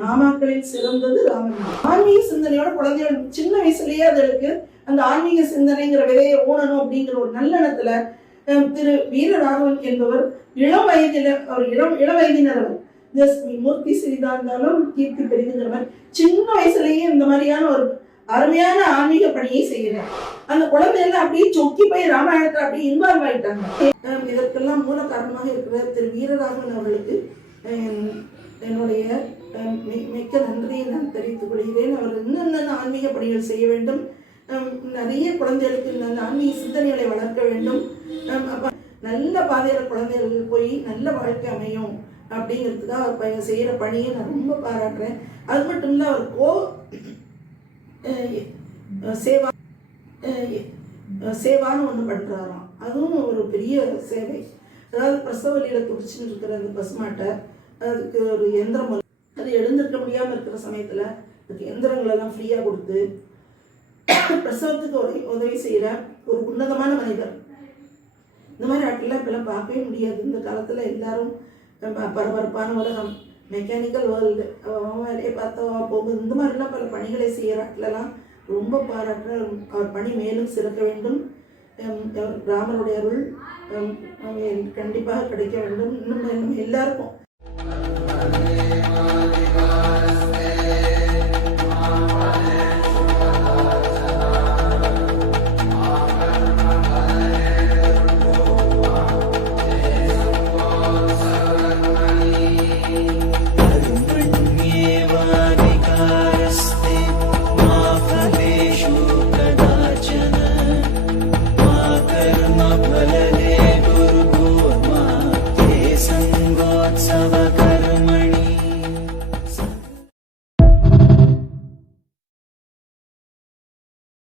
நாமாக்களில் சிறந்தது ராமன். ஆன்மீக சிந்தனையோட குழந்தைகள் சின்ன வயசுலயே அதுக்கு அந்த ஆன்மீக சிந்தனைங்கிற விதையை ஊனணும் அப்படிங்கிற ஒரு நல்லெண்ணத்துல திரு வீரராகவன் என்பவர் இளம் வயதில அவர் இளம் வயதினர் அவர். மூர்த்தி சிறிதா இருந்தாலும் கீர்த்தி பெரிதுங்கிற மாதிரி சின்ன வயசுலயே இந்த மாதிரியான ஒரு அருமையான ஆன்மீக பணியை செய்கிறார். அந்த குழந்தைகள் அப்படியே சொக்கி போய் ராமாயணத்துல அப்படியே இன்வால்வ் ஆயிட்டாங்க. இதற்கெல்லாம் மூல காரணமாக இருக்கிற திரு வீரராகவன் அவர்களுக்கு என்னுடைய மிக்க நன்றியை நான் தெரிவித்துக் கொள்கிறேன். அவர் இன்னும் ஆன்மீக பணிகள் செய்ய வேண்டும், நிறைய குழந்தைகளுக்கு இந்த ஆன்மீக சிந்தனைகளை வளர்க்க வேண்டும், நல்ல பாதையில் குழந்தைகள் போய் நல்ல வாழ்க்கை அமையும் அப்படிங்கிறதுக்காக அவர் செய்கிற பணியை நான் ரொம்ப பாராட்டுறேன். அது மட்டும் இல்லை, அவர் சேவான்னு ஒன்று பண்ணுறாராம். அதுவும் ஒரு பெரிய சேவை. அதாவது பிரசவ வலியில் துடிச்சுன்னு இருக்கிற அந்த பசுமாட்டை அதுக்கு ஒரு எந்திரம், அது எழுந்திருக்க முடியாமல் இருக்கிற சமயத்தில் அதுக்கு எந்திரங்களெல்லாம் ஃப்ரீயாக கொடுத்து பிரசவத்துக்கு உதவி செய்கிற ஒரு உன்னதமான மனிதர். இந்த மாதிரி ஆட்கள்லாம் இப்பெல்லாம் பார்க்கவே முடியாது. இந்த காலத்தில் எல்லாரும் பரபரப்பான உலகம், மெக்கானிக்கல் வேர்ல்டு, வேலையை பார்த்தவா போகும்போது இந்த மாதிரிலாம் பல பணிகளை செய்கிற ஆட்களெல்லாம் ரொம்ப பாராட்டுற. அவர் பணி மேலும் சிறக்க வேண்டும். ராமனுடைய அருள் கண்டிப்பாக கிடைக்க வேண்டும். இன்னும் எல்லாருக்கும்